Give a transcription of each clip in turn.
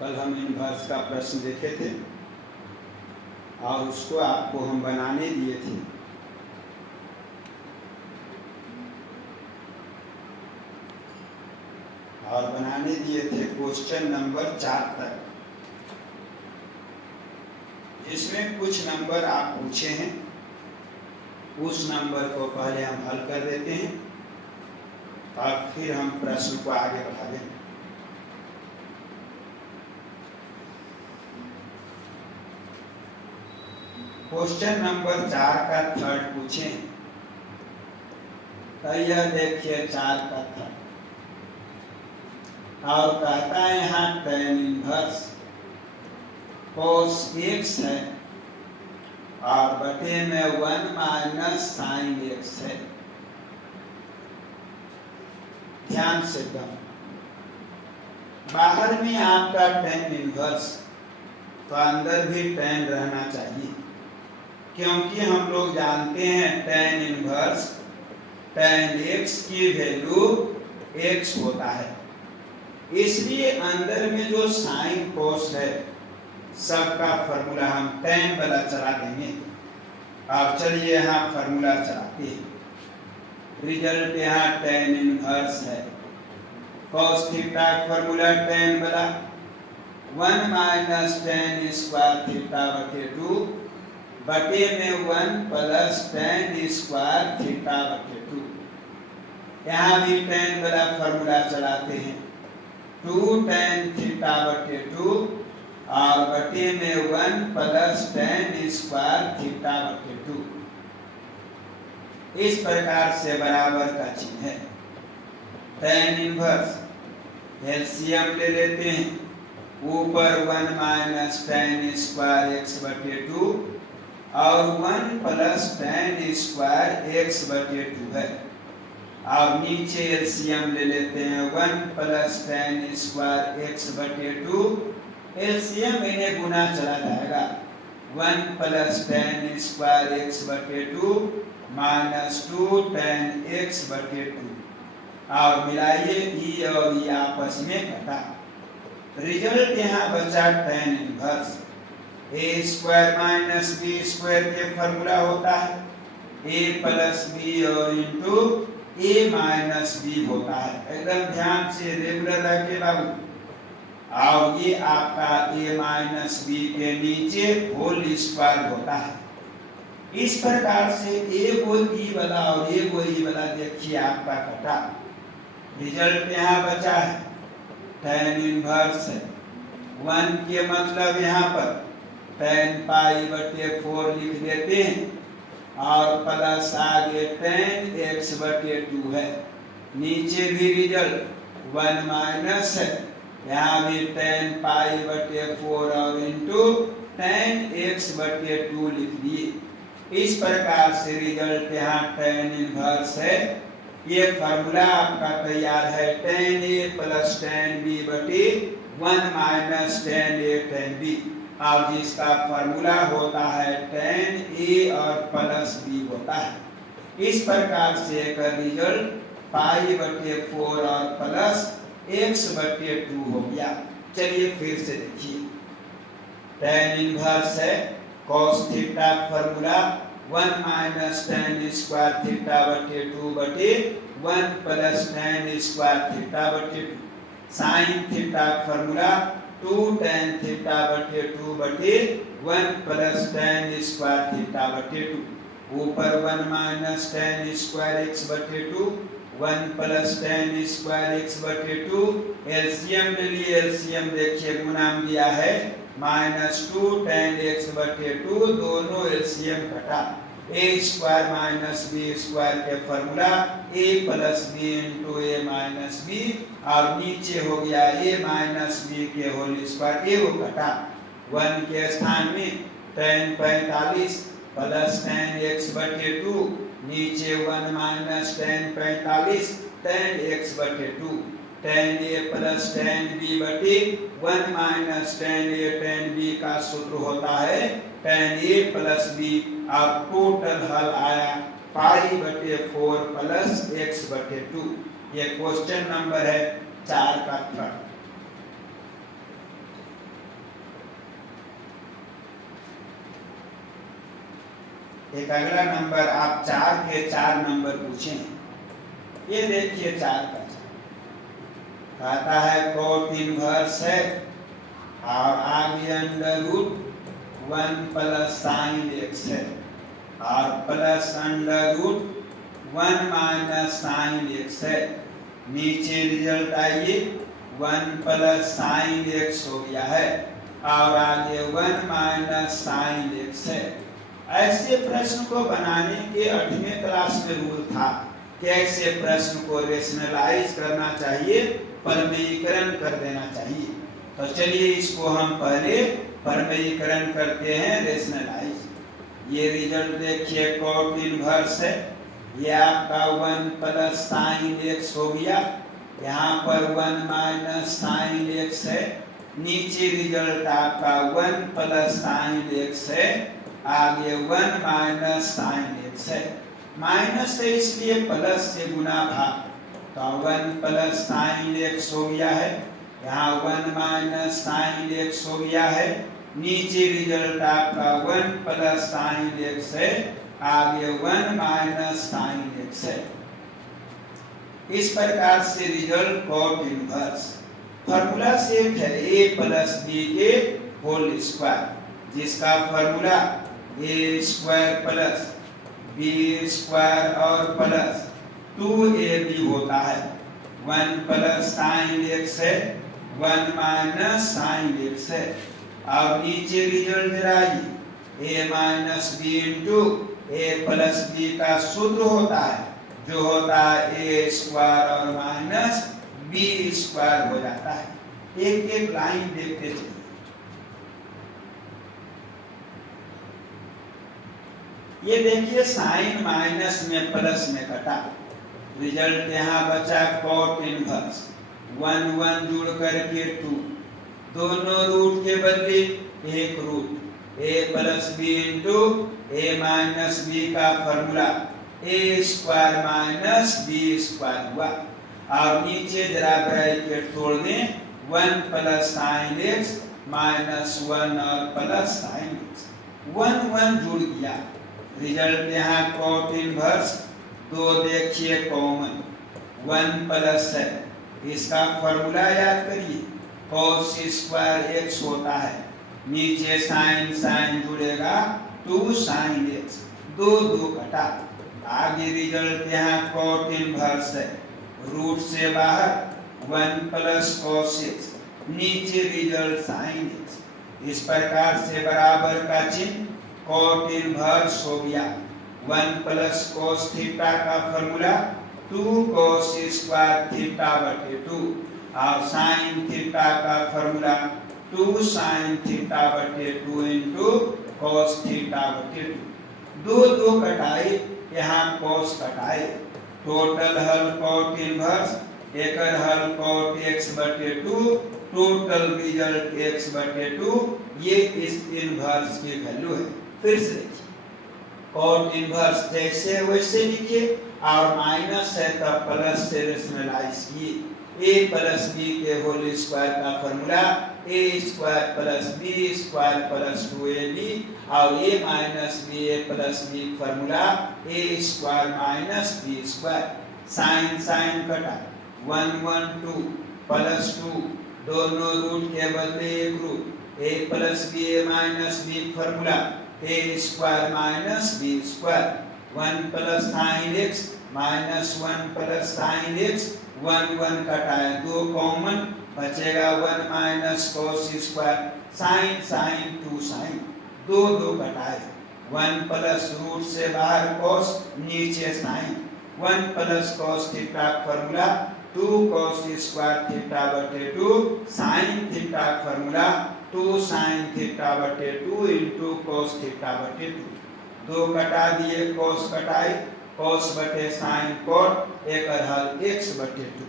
कल हम इनवर्स का प्रश्न देखे थे और उसको आपको हम बनाने दिए थे। और बनाने दिए थे क्वेश्चन नंबर 4 तक, जिसमें कुछ नंबर आप पूछे हैं। उस नंबर को पहले हम हल कर देते हैं और फिर हम प्रश्न को आगे बढ़ा देंगे। क्वेश्चन नंबर 4 का थर्ड पूछे, तो यह देखिए 4 का थर्ड और कहता है यहाँ tan इनवर्स cos x है और बटे में 1 माइनस साइन x है। ध्यान से दम बाहर में आपका tan इनवर्स, तो अंदर भी tan रहना चाहिए, क्योंकि हम लोग जानते हैं tan इनवर्स tan x की वैल्यू x होता है। इसलिए अंदर में जो साइन कोस है सबका फॉर्मूला हम tan वाला चला देंगे। अब चलिए यहाँ फॉर्मूला चलाते हैं। रिजल्ट यहाँ tan इनवर्स है, cos थीटा फॉर्मूला tan वाला 1 माइनस tan स्क्वायर थीटा बटे 2 बटे में 1 प्लस tan स्क्वायर थीटा बटे 2। यहाँ भी tan वाला फॉर्मूला चलाते हैं, 2 tan थीटा बटे 2 और बटे में 1 प्लस tan स्क्वायर थीटा बटे 2। इस प्रकार से बराबर का चिन्ह है। tan इनवर्स एलसीएम ले लेते हैं, ऊपर 1 माइनस tan स्क्वायर x बटे 2 और 1 प्लस tan स्क्वायर x बटे 2 है। और नीचे एलसीएम ले लेते हैं, 1 प्लस tan स्क्वायर x बटे 2। एलसीएम इन्हें गुना चला जाएगा, 1 प्लस tan स्क्वायर x बटे 2 माइनस 2 tan x बटे 2। और मिलाइए e और e आपस में घटा। रिजल्ट यहाँ बचा tan inverse a square minus b square के फॉर्मूला होता है a प्लस b और इंटू a माइनस b होता है। एकदम ध्यान से रेगुलर रह के बाबू। और ये आपका a माइनस b के नीचे होल स्क्वायर होता है। इस प्रकार से a को e वाला और a को e वाला देखिए आपका कटा। रिजल्ट यहाँ बचा है tan इनवर्स है 1 के मतलब यहाँ पर tan पाई बटे 4 लिख देते हैं और प्लस आगे tan x बटे 2 है। नीचे भी रिजल्ट 1 माइनस है, यहाँ भी tan पाई बटे 4 और इंटू tan x बटे 2 लिख दिए। इस प्रकार से रिजल्ट यहाँ tan इनवर्स है। ये फॉर्मूला आपका तैयार है, tan a plus tan b बटे 1 minus tan a tan b, और जिसका फॉर्मूला होता है tan a और प्लस b होता है। इस प्रकार से एक रिजल्ट पाई बटे 4 और प्लस x बटे 2 हो गया। चलिए फिर से देखिए, tan इनवर्स है cos theta formula 1 minus tan square theta बटे 2 बटे 1 प्लस tan स्क्वायर थीटा बटे 2। Sine theta formula 2 tan theta बटे 2 बटे 1 प्लस tan स्क्वायर थीटा बटे 2। ऊपर 1 माइनस tan स्क्वायर x बटे 2, 1 प्लस tan स्क्वायर x बटे 2। एलसीएम ले लिए, एलसीएम देखिए गुना में दिया है माइनस 2 tan x बटे 2, दोनों एलसीएम घटा। a square minus b square के formula a plus b into a minus b, और नीचे हो गया a माइनस b के होल स्क्वायर। a को घटा, 1 के स्थान में tan 45 प्लस tan x बटे 2, नीचे 1 माइनस tan 45 tan x बटे 2। tan a plus tan b बटे 1 minus tan a tan b का सूत्र होता है tan a प्लस b। अब टोटल हल आया पाई बटे 4 प्लस x बटे 2। ये क्वेश्चन नंबर है 4 का थर्ड। एक अगला नंबर आप 4 के 4 नंबर पूछे। ये देखिए 4 का 4 कहता है कोट इनवर्स है और आगे under root 1 plus sine x है और plus under root 1 minus sine x है। नीचे रिजल्ट आइए 1 प्लस साइन एक्स हो गया है और आगे 1 माइनस साइन एक्स है। ऐसे प्रश्न को बनाने के 8वें क्लास में रूल था कि ऐसे प्रश्न को रेशनलाइज करना चाहिए, परमेयीकरण कर देना चाहिए। तो चलिए इसको हम पहले परमेयीकरण करते हैं, रेशनलाइज। ये रिजल्ट देखिए कोट इनवर्स है, ये आपका 1 प्लस साइन एक्स हो गया, यहाँ पर 1 माइनस साइन एक्स है। नीचे रिजल्ट आपका 1 प्लस साइन एक्स है, आगे 1 माइनस साइन एक्स है। माइनस है इसलिए प्लस से गुना भाग, तो 1 प्लस साइन एक्स हो गया है, यहाँ 1 माइनस साइन एक्स हो गया है। नीचे रिजल्ट आपका 1 प्लस साइन एक्स है, आगे 1 माइनस साइन एक्स है। इस प्रकार से result cot inverse. Formula set है a प्लस बी के होल स्क्वायर, जिसका formula a square plus b square और प्लस 2ab होता है। 1 प्लस साइन एक्स है, 1 माइनस साइन एक्स है और नीचे रिजल्ट जराइए a minus b into a plus b का सूत्र होता है जो होता है a स्क्वायर और माइनस बी स्क्वायर हो जाता है। एक एक लाइन देखते चलिए। ये देखिए साइन माइनस में प्लस में कटा, रिजल्ट यहाँ बचा कोट इनवर्स। 1 1 जुड़ करके 2, दोनों रूट के बदले एक root, a plus b into a minus b का formula a square minus b square हुआ और नीचे जरा ब्रैकेट तोड़ दें 1 प्लस साइन एक्स माइनस 1 और प्लस साइन एक्स, 1 1 जुड़ गया। रिजल्ट यहाँ कोट इनवर्स। 2 देखिए कॉमन, 1 प्लस है, इसका फॉर्मूला याद करिए cos स्क्वायर एक्स होता है, नीचे साइन साइन जुड़ेगा 2 साइन एक्स, 2 2 कटा। आगे रिजल्ट यहाँ कोट इनवर्स है, रूट से बाहर 1 प्लस cos एक्स, नीचे रिजल्ट साइन एक्स। इस प्रकार से बराबर का चिन्ह कोट इनवर्स हो गया। 1 प्लस cos थीटा का फॉर्मूला 2 cos स्क्वायर थीटा बटे 2 और साइन थीटा का फॉर्मूला 2 साइन थीटा बटे 2 इंटू cos थीटा बटे 2। 2 2 कटाई, यहाँ cos कटाई, टोटल हल कोट इनवर्स, एकर हल कोट x बटे 2, टोटल रिजल्ट x बटे 2। ये इस इनवर्स की वैल्यू है। फिर से देखिए कोट इनवर्स जैसे वैसे लिखिए और माइनस है तब प्लस से रेशनलाइज किए। a प्लस बी के होल स्क्वायर का formula a square plus b square plus 2ab और a minus b a plus b formula a square minus b square. Sine sine कटा, 1 1 2 प्लस 2, दोनों root के बदले एक root, a plus b a minus b formula a square minus b square. 1 plus sine x minus 1 plus sine x, 1 1 कटाए, 2 common बचेगा 1 minus cos square, sine sine 2 sine, 2 2 कटाए, 1 plus root से बाहर cos, नीचे sine, 1 plus cos theta formula 2 cos square theta बटे 2 sine theta formula 2 sine theta बटे 2 into cos theta बटे 2। 2 कटा दिए, cos कटाई, cos बटे साइन कोट, एकर हल x बटे 2।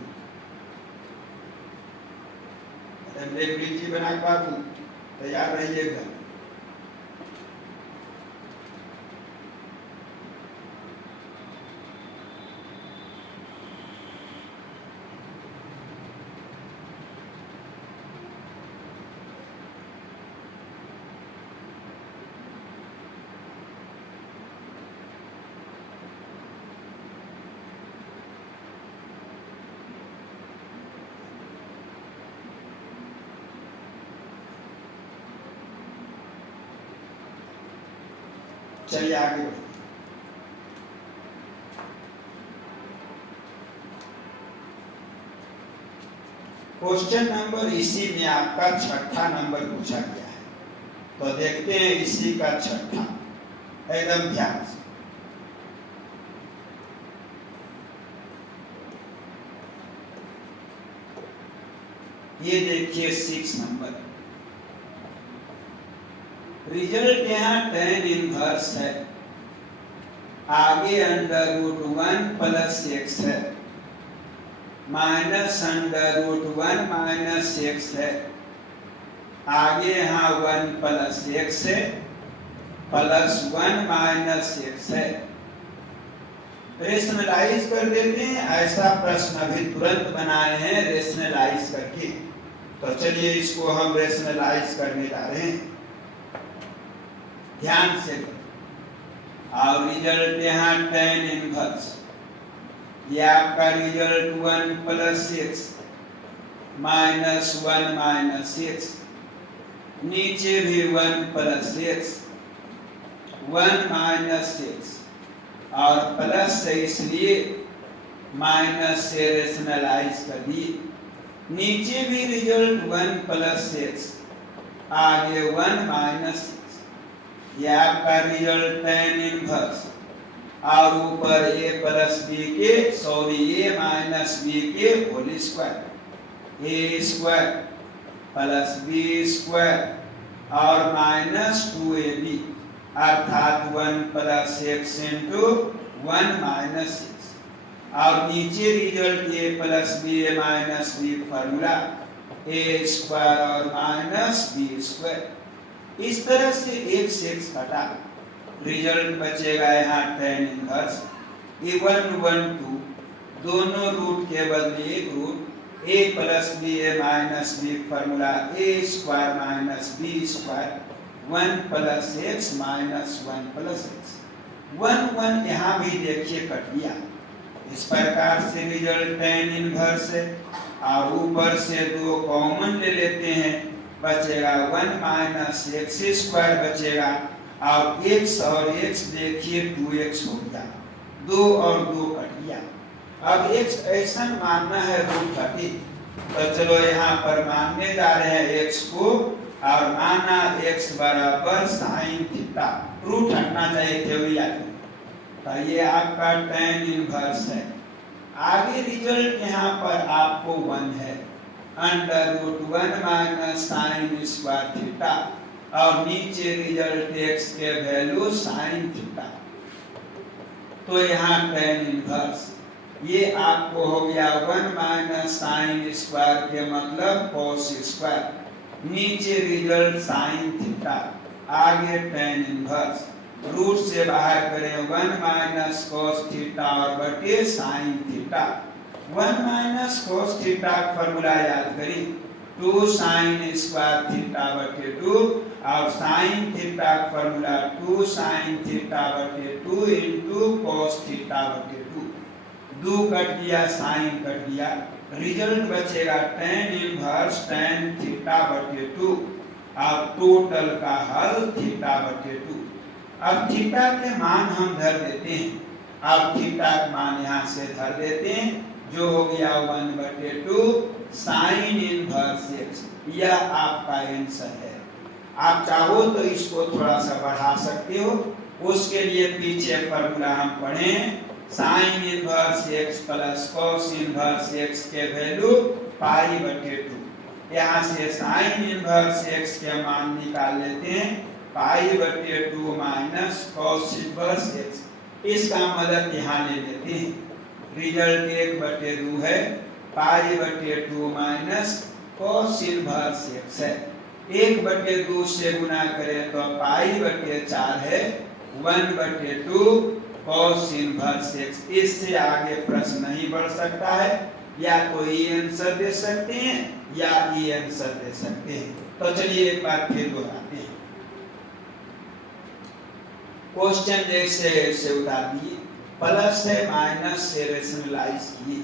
जी बना बाबू तैयार रहिएगा। चलिए आगे बढ़िए। क्वेश्चन नंबर इसी में आपका 6ठा नंबर पूछा गया है, तो देखते हैं इसी का 6ठा, एकदम ध्यान से। ये देखिए 6 नंबर, रिजल्ट यहाँ tan इनवर्स है, आगे √1 प्लस x है, माइनस √1 माइनस x है, आगे यहाँ 1 प्लस x है, प्लस 1 माइनस x है। रेशनलाइज कर देते हैं, ऐसा प्रश्न अभी तुरंत बनाए हैं रेशनलाइज करके। तो चलिए इसको हम रेशनलाइज करने जा रहे हैं, ध्यान से। और रिजल्ट यहाँ tan इनवर्स, ये आपका result 1 plus x minus 1 minus x, नीचे भी 1 प्लस x 1 माइनस x, और प्लस से इसलिए माइनस से रेशनलाइज कर दिए। नीचे भी रिजल्ट 1 प्लस x, आगे 1 माइनस x, ये आपका रिजल्ट tan इनवर्स, और ऊपर a प्लस b के a माइनस b के whole square, a square plus b square और माइनस 2ab, अर्थात 1 plus x into 1 minus x, और नीचे result a plus b minus b, formula a square और minus b square. इस तरह से x हटा, रिजल्ट बचेगा यहाँ tan इनवर्स 1 1 2, दोनों रूट के बदले एक root, a plus b minus b, formula a square minus b square, 1 plus x minus 1 plus x, 1 1 यहाँ भी देखिए कट गया। इस प्रकार से रिजल्ट tan इनवर्स है, और ऊपर से 2 कॉमन ले लेते हैं, बचेगा 1 माइनस x स्क्वायर बचेगा, और x और x देखिए 2x हो गया, 2 और 2 कट गया। अब x ऐसा मानना है √30, तो चलो यहाँ पर मानने जा रहे हैं x को, और माना x बराबर साइन थीटा, रूट हटना चाहिए थ्योरी आगे। तो ये आपका tan इनवर्स है। आगे रिजल्ट यहाँ पर आपको 1 है, √1 माइनस साइन स्क्वायर थीटा, और नीचे रिजल्ट x के वैल्यू साइन थीटा। तो यहाँ tan इनवर्स ये आपको हो गया 1 माइनस साइन स्क्वायर के मतलब cos स्क्वायर, नीचे रिजल्ट साइन थीटा, आगे tan इनवर्स, रूट से बाहर करें 1 माइनस cos थीटा और बटे sine theta. 1 minus cos theta का फॉर्मूला याद करें, 2 साइन स्क्वायर थीटा बटे 2, और साइन थीटा का फॉर्मूला 2 साइन थीटा बटे 2 इंटू cos थीटा बटे 2, 2 कट गया, साइन कट गया, रिजल्ट बचेगा tan इनवर्स tan थीटा बटे 2, और टोटल का हल थीटा बटे 2। अब थीटा के मान हम धर देते हैं, अब थीटा का मान यहाँ से धर देते हैं, जो हो गया 1/2 साइन इनवर्स x, यह आपका आंसर है। आप चाहो तो इसको थोड़ा सा बढ़ा सकते हो, उसके लिए पीछे फॉर्मूला हम पढ़ें, sine inverse x plus cos inverse x के वैल्यू π/2। यहाँ से साइन इनवर्स x के मान निकाल लेते हैं, π/2 माइनस कॉस इनवर्स x, इसका मदद यहाँ ले लेते हैं, रिजल्ट 1/2 है, π/2 माइनस कॉस इनवर्स x है, 1/2 से गुना करें तो π/4 है, 1/2 कॉस इनवर्स x। इससे आगे प्रश्न नहीं बढ़ सकता है, या तो ये आंसर दे सकते हैं या ये आंसर दे सकते हैं। तो चलिए एक बार फिर दोहराते हैं, क्वेश्चन जैसे उतार दिए, प्लस से माइनस से रेशनलाइज किए,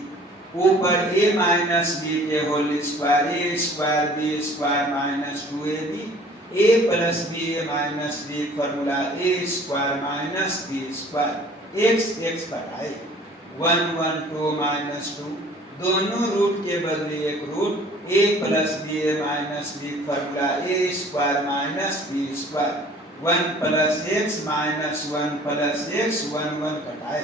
ऊपर a माइनस b के whole square, a square b square minus 2ab, a plus b a minus b formula a square minus b square x x कटाए 1 1 2 माइनस 2 दोनों रूट के बदले एक root a plus b a minus b formula a square minus b square 1 plus x minus 1 plus x 1 1 कटाए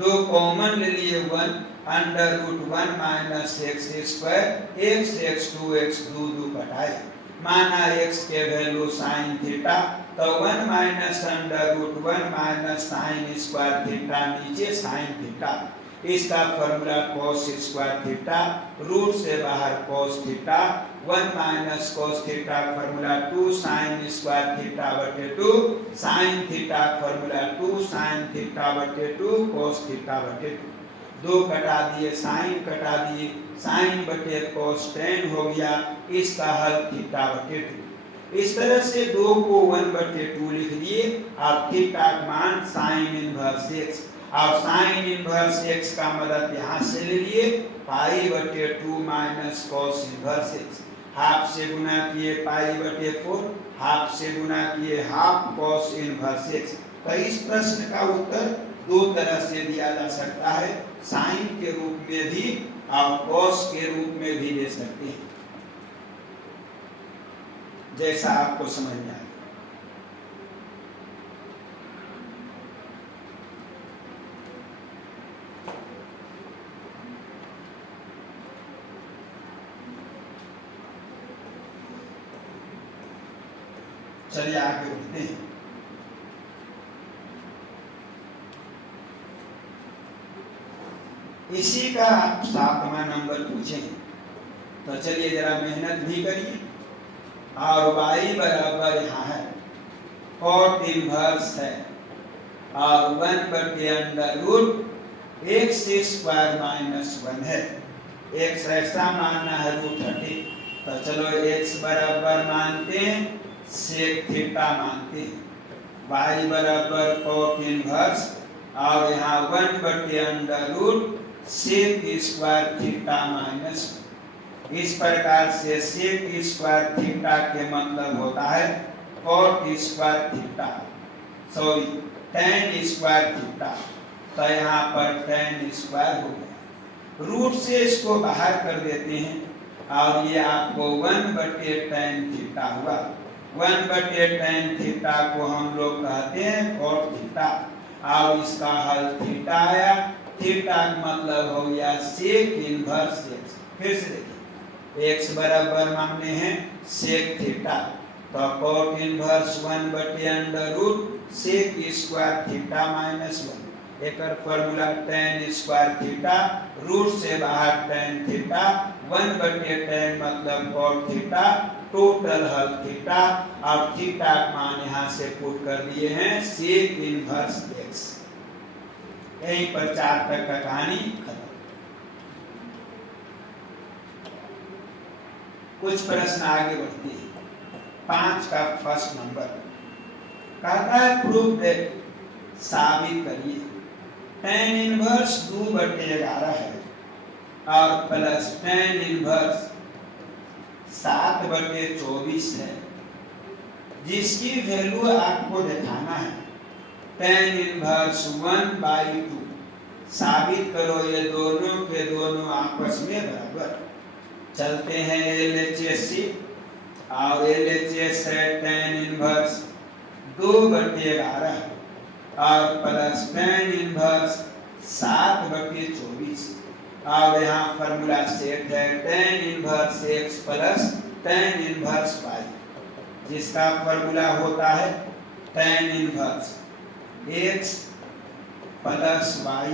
दो common ले लिए 1 under root 1 minus x square x x 2 x 2 2 कटाए माना x के वैल्यू साइन थीटा तो 1 minus under root 1 minus sine square theta नीचे sine theta इसका formula cos square theta root से बाहर cos theta 1 minus cos theta formula 2 sine square theta बटे 2 sine theta formula 2 sine theta बटे 2 cos theta बटे 2 दो कटा दिए साइन कटा दिए साइन बटे cos tan हो गया इसका हल थीटा बटे 2 इस तरह से 2 को 1 बटे 2 लिख दिए और थीटा का मान साइन इनवर्स x और साइन इनवर्स x का मदद यहाँ से ले लिए पाई बटे 2 minus cos inverse x half से गुना किए पाई बटे 4 हाफ से गुना किए हाफ cos इनवर्स x तो इस प्रश्न का उत्तर दो तरह से दिया जा सकता है साइन के रूप में भी और cos के रूप में भी दे सकते हैं जैसा आपको समझ में आए चलिए आगे बढ़ते हैं इसी का 7वां नंबर पूछेंगे तो चलिए जरा मेहनत भी करिए और y बराबर यहाँ है cot इनवर्स है और 1 बटे under root x square minus 1 है x ऐसा मानना है रूट 30 तो चलो x बराबर मानते हैं सेक थीटा मानते हैं y बराबर cot इनवर्स और यहाँ 1 बटे under root sec square theta minus इस प्रकार से सेक स्क्वायर थीटा के मतलब होता है cot square theta sorry tan square theta तो यहाँ पर tan स्क्वायर हो गया रूट से इसको बाहर कर देते हैं और ये आपको 1 बटे tan थीटा हुआ 1 बटे tan थीटा को हम लोग कहते हैं cot थीटा और इसका हल थीटा आया थीटा का मतलब हो गया सेक इनवर्स x फिर से देखिए x बराबर माने हैं सेक थीटा तो cot इनवर्स 1 बटे under root sec square theta minus 1 एक formula tan square theta root से बाहर tan थीटा 1 बटे tan मतलब cot थीटा टोटल हल थीटा और थीटा का मान यहाँ से पुट कर दिए हैं सेक इनवर्स x यहीं पर 4 तक का कहानी खत्म कुछ प्रश्न आगे बढ़ते हैं 5 का फर्स्ट नंबर कहता है प्रूफ दैट साबित करिए tan इनवर्स 2 बटे 11 है और प्लस tan इनवर्स 7 बटे 24 है जिसकी वैल्यू आपको दिखाना है tan इनवर्स 1/2 साबित करो ये दोनों के दोनों आपस में बराबर चलते हैं LHS और LHS है tan इनवर्स 2 बटे 11 और प्लस tan इनवर्स 7 बटे 24 और यहाँ फॉर्मूला सेट है tan inverse x plus tan inverse y जिसका फॉर्मूला होता है tan inverse x plus y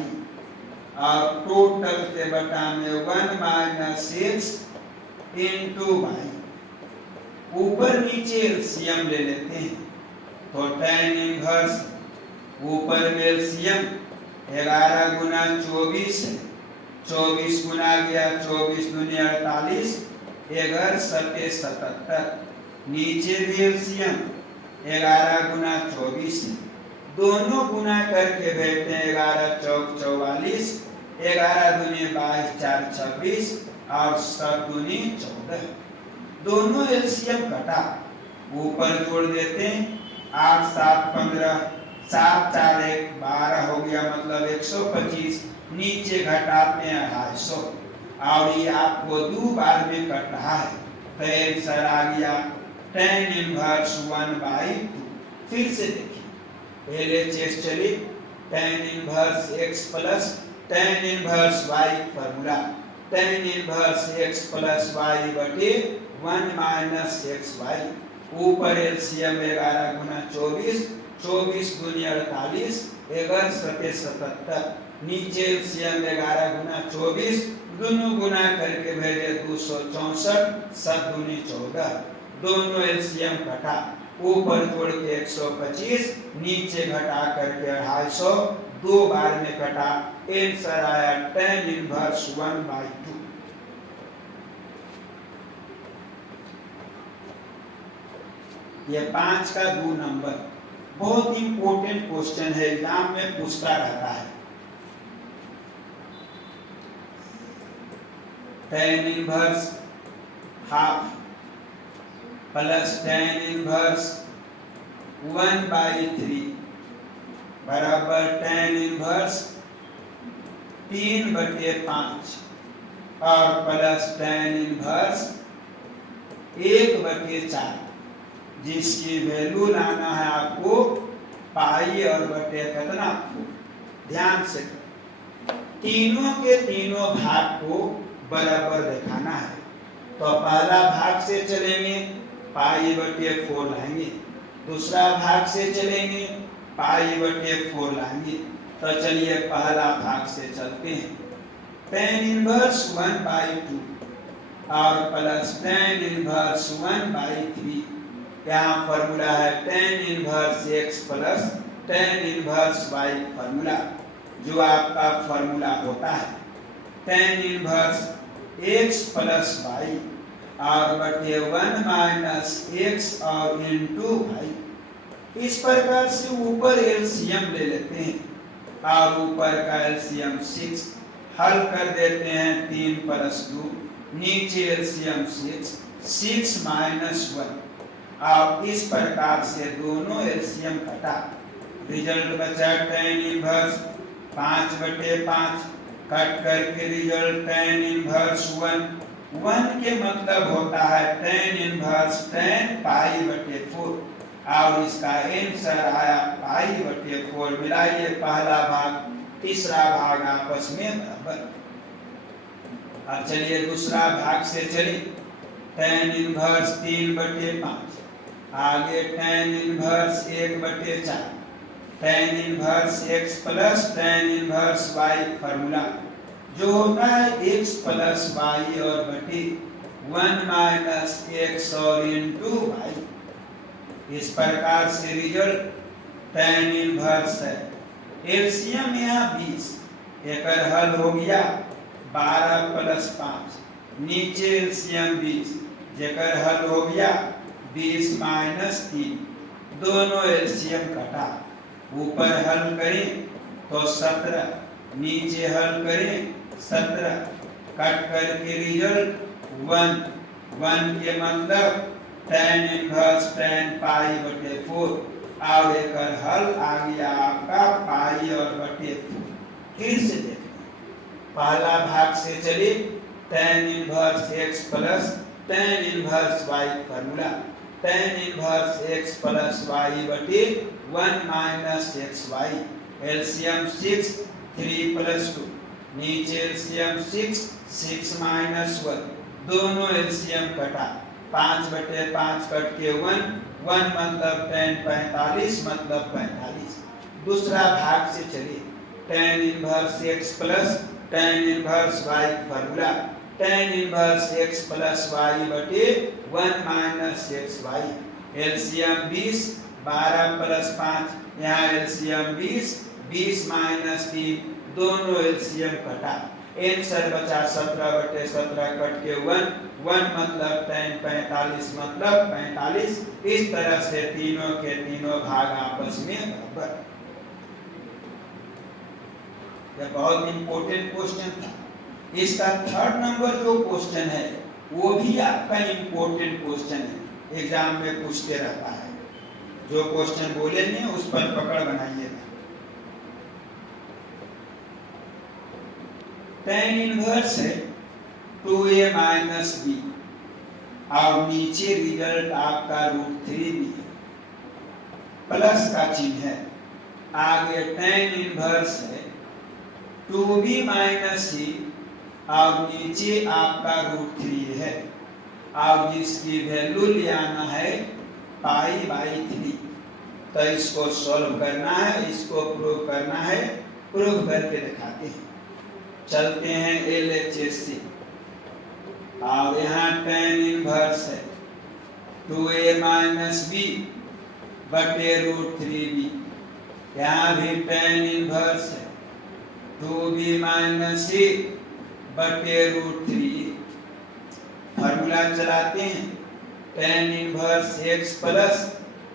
और टोटल के बटा में 1 माइनस x इंटू y ऊपर नीचे एलसीएम ले लेते हैं तो tan इनवर्स ऊपर में एलसीएम 11 गुना 24 है 24 गुना गया 24 दूनी 48 11 सत्ते 77 नीचे भी एलसीएम 11 गुना 24 है दोनों गुना करके भेजते हैं 11 चौक 44 11 दूनी 22 4 26 और 7 दूनी 14 दोनों एलसीएम कटा ऊपर जोड़ देते हैं 8 7 15 7 4 1 12 हो गया, मतलब 125। नीचे घटाते हैं 250 और ये आपको 2 बार में कट रहा है, तो आंसर आ गया tan इनवर्स 1/2। फिर से देखिए, पहले चेस्ट चली tan inverse x plus tan inverse y, formula tan inverse x plus y बटे 1 माइनस xy। ऊपर एलसीएम 11 गुना 24, 24 दूनी 48, 11 सते 77। नीचे एलसीएम 11 गुना 24, दोनों गुना करके भेजे 264, 7 दूनी 14। दोनों एलसीएम घटा, ऊपर जोड़ के 125, नीचे घटा करके 250, 2 बार में कटा, आंसर आया tan इनवर्स 1/2। ये 5 का 2 नंबर बहुत इंपॉर्टेंट क्वेश्चन है, एग्जाम में पूछता रहता है। tan inverse half plus tan inverse 1/3 बराबर tan इनवर्स 3/5 और प्लस tan इनवर्स 1/4, जिसकी वैल्यू लाना है आपको पाई और बटे कितना। ध्यान से तीनों के तीनों भाग को बराबर दिखाना है, तो पहला भाग से चलेंगे पाई बटे 4 लाएंगे, दूसरा भाग से चलेंगे पाई बटे 4 लाएंगे। तो चलिए पहला भाग से चलते हैं, tan इनवर्स 1/2 और प्लस tan इनवर्स 1/3। यहाँ फॉर्मूला है tan inverse x plus tan inverse y, formula जो आपका फॉर्मूला होता है tan inverse x plus y और बटे 1 माइनस x और इंटू y। इस प्रकार से ऊपर एलसीएम ले लेते हैं और ऊपर का एलसीएम 6 हल कर देते हैं, 3 + 2, नीचे एलसीएम 6 माइनस 1 और इस प्रकार से दोनों एलसीएम कटा, रिजल्ट बचा tan इनवर्स 5/5, कट करके रिजल्ट tan इनवर्स 1 के मतलब होता है tan इनवर्स tan π/4 और इसका आंसर आया π/4। मिलाइए पहला भाग तीसरा भाग आपस में बराबर। अब चलिए दूसरा भाग से चलिए, tan इनवर्स 3/5, आगे tan inverse 1/4, tan inverse x plus tan inverse y, formula जो होता है x प्लस y और बटे 1 माइनस x और इंटू y। इस प्रकार से रिजल्ट tan इनवर्स है, एलसीएम यहाँ 20, एक हल हो गया 12 + 5, नीचे एलसीएम 20 जेकर हल हो गया 20 माइनस 3, दोनों एलसीएम कटा, ऊपर हल करें तो 17, नीचे हल करें 17, कट करके रिजल्ट 1 के मतलब tan इनवर्स tan π/4 और एक हल आ गया आपका पाई और बटे 4। फिर से देखिए, पहला भाग से चलिए tan inverse x plus tan inverse y, formula tan inverse x plus y बटे 1 माइनस xy। एलसीएम 6 3 + 2, नीचे एलसीएम 6 माइनस 1, दोनों एलसीएम कटा, 5/5 कट के 1 मतलब tan 45 मतलब 45। दूसरा भाग से चलिए, tan inverse x plus tan inverse y, formula tan inverse x plus y बटे 1 माइनस xy। एलसीएम 20 12 + 5, यहाँ एलसीएम 20 माइनस 3, दोनों एलसीएम कटा, आंसर बचा 17/17 कट के 1 मतलब tan 45 मतलब 45। इस तरह से तीनों के तीनों भाग आपस में बराबर। यह बहुत इंपॉर्टेंट क्वेश्चन था। इसका 3rd नंबर जो क्वेश्चन है वो भी आपका इंपॉर्टेंट क्वेश्चन है। एग्जाम में पूछते रहता है। जो क्वेश्चन बोले नहीं उस पर पकड़ बनाइएगा। tan इनवर्स है 2a माइनस बी और नीचे रिजल्ट आपका √3 भी है, प्लस का चिन्ह है। आगे tan इनवर्स है 2b माइनस सी और नीचे आपका √3 है और जिसकी वैल्यू ले आना है π/3। तो इसको सॉल्व करना है, इसको प्रूव करना है, प्रूव करके दिखाते हैं। चलते हैं LHS से और यहाँ tan इनवर्स है 2a माइनस बी बटे √3b। यहाँ भी tan इनवर्स है 2b माइनस सी बटे √3। फॉर्मूला चलाते हैं tan inverse x plus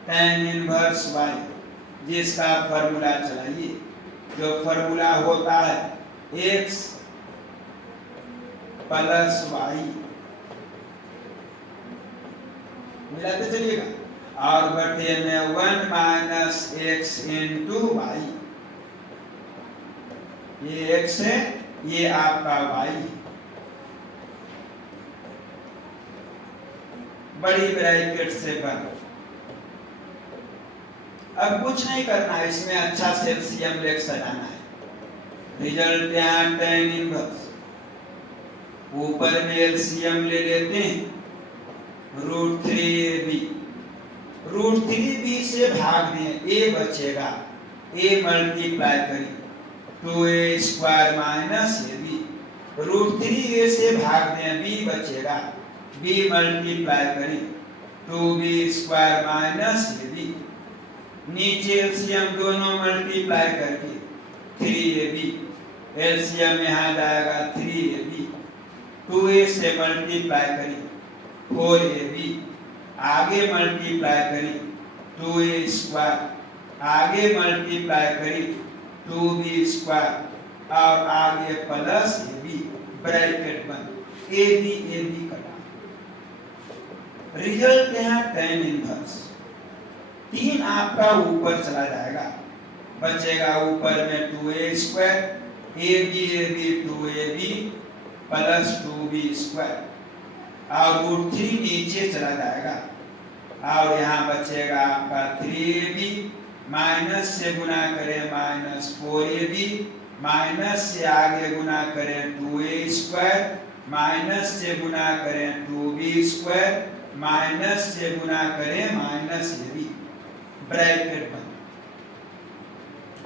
tan inverse y, जिसका फॉर्मूला चलाइए। जो फॉर्मूला होता है x प्लस y, मिलाते चलिएगा और बटे में 1 माइनस x इंटू y। ये x है, ये आपका y है। बड़ी ब्रैकेट से बंद। अब कुछ नहीं करना है, इसमें अच्छा से एलसीएम लेके सजाना है। रिजल्ट यहाँ tan इनवर्स, ऊपर में एलसीएम ले लेते हैं √3ab। √3b से भाग दें, a बचेगा, a मल्टीप्लाई करें 2a square minus ab। √3a से भाग दें, b बचेगा, b मल्टीप्लाई करें 2b स्क्वायर माइनस ab। नीचे एलसीएम दोनों मल्टीप्लाई करके 3ab। एलसीएम यहाँ जाएगा 3ab, 2a से मल्टीप्लाई करें 4ab, आगे मल्टीप्लाई करें 2a स्क्वायर, आगे मल्टीप्लाई करें 2b स्क्वायर और आगे प्लस ab, ब्रैकेट बंद, ab कटा। रिजल्ट यहाँ tan इनवर्स 3 आपका ऊपर चला जाएगा, बचेगा ऊपर में 2a square, ab 2ab plus 2b square और √3 नीचे चला जाएगा और यहाँ बचेगा आपका 3ab, माइनस से गुना करें -4ab, माइनस से आगे गुना करें 2a स्क्वायर, माइनस से गुना करें 2b स्क्वायर, माइनस से गुना करें -ab, ब्रैकेट बंद।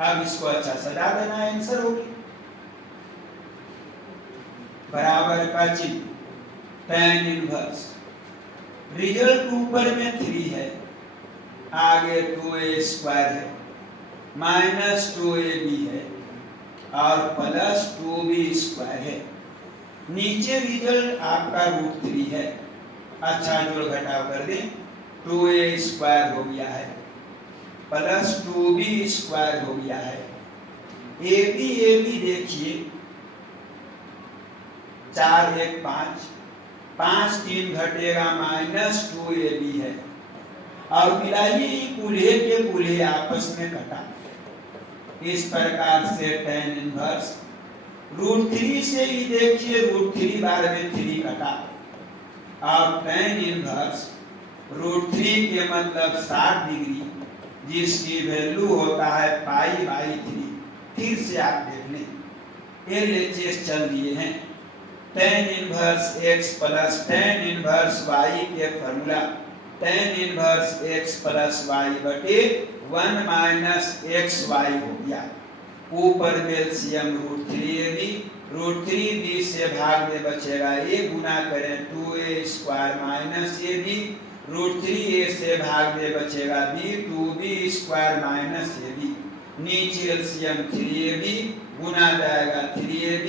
अब इसको अच्छा सजा देना, आंसर होगी बराबर का चिन्ह tan इनवर्स। रिजल्ट ऊपर में 3 है, आगे 2a स्क्वायर है, -2ab है और प्लस 2b स्क्वायर है। नीचे रिजल्ट आपका √3 है। अच्छा जोड़ घटाव कर दें, 2a स्क्वायर हो गया है प्लस 2b स्क्वायर हो गया है। ab देखिए 4 1 5, 5 3 घटेगा -2ab है और मिलाइए कूल्हे के कूल्हे आपस में कटा। इस प्रकार से tan इनवर्स √3 से ही देखिए √3 बार में 3 कटा और tan इनवर्स √3 के मतलब 60 डिग्री, जिसकी वैल्यू होता है π/3। फिर से आप देख लें, LHS चल दिए हैं। tan inverse x plus tan inverse y के formula tan inverse x plus y बटे 1 माइनस xy हो गया। ऊपर में एलसीएम √3b से भाग में बचेगा a, गुना करें 2a square minus ab, √3a से भाग में बचेगा b, 2b square minus ab। नीचे एलसीएम 3ab, गुना जाएगा 3ab,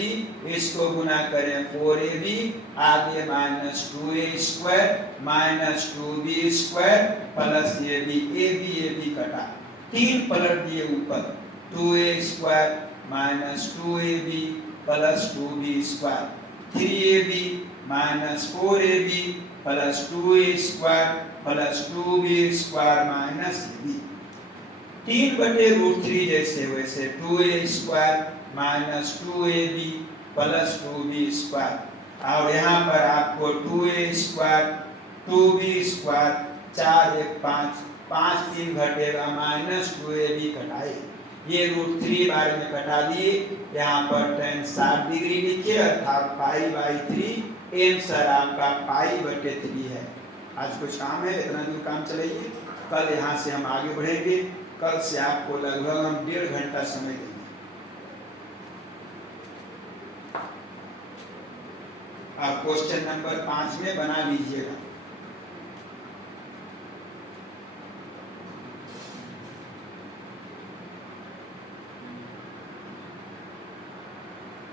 इसको गुना करें 4ab, आगे -2a square minus 2b square plus ab कटा। 3 पलट दिए ऊपर, 2a square minus 2ab plus 2b square, 3ab minus 4ab plus 2a square plus 2b square minus b। 3/√3 जैसे वैसे 2a square minus 2ab plus 2b square, और यहाँ पर आपको 2a स्क्वायर 2b स्क्वायर 4 1 5 5 3 घटेगा माइनस 2ab कटाए, ये √3 बार में कटा दिए। यहाँ पर tan 60 डिग्री लिखिए अर्थात π/3, आंसर आपका π/3 है। आज कुछ काम है, इतना दूर काम चलाइए, कल यहाँ से हम आगे बढ़ेंगे। कल से आपको लगभग हम 1.5 घंटा समय देंगे। आप क्वेश्चन नंबर 5 में बना लीजिएगा।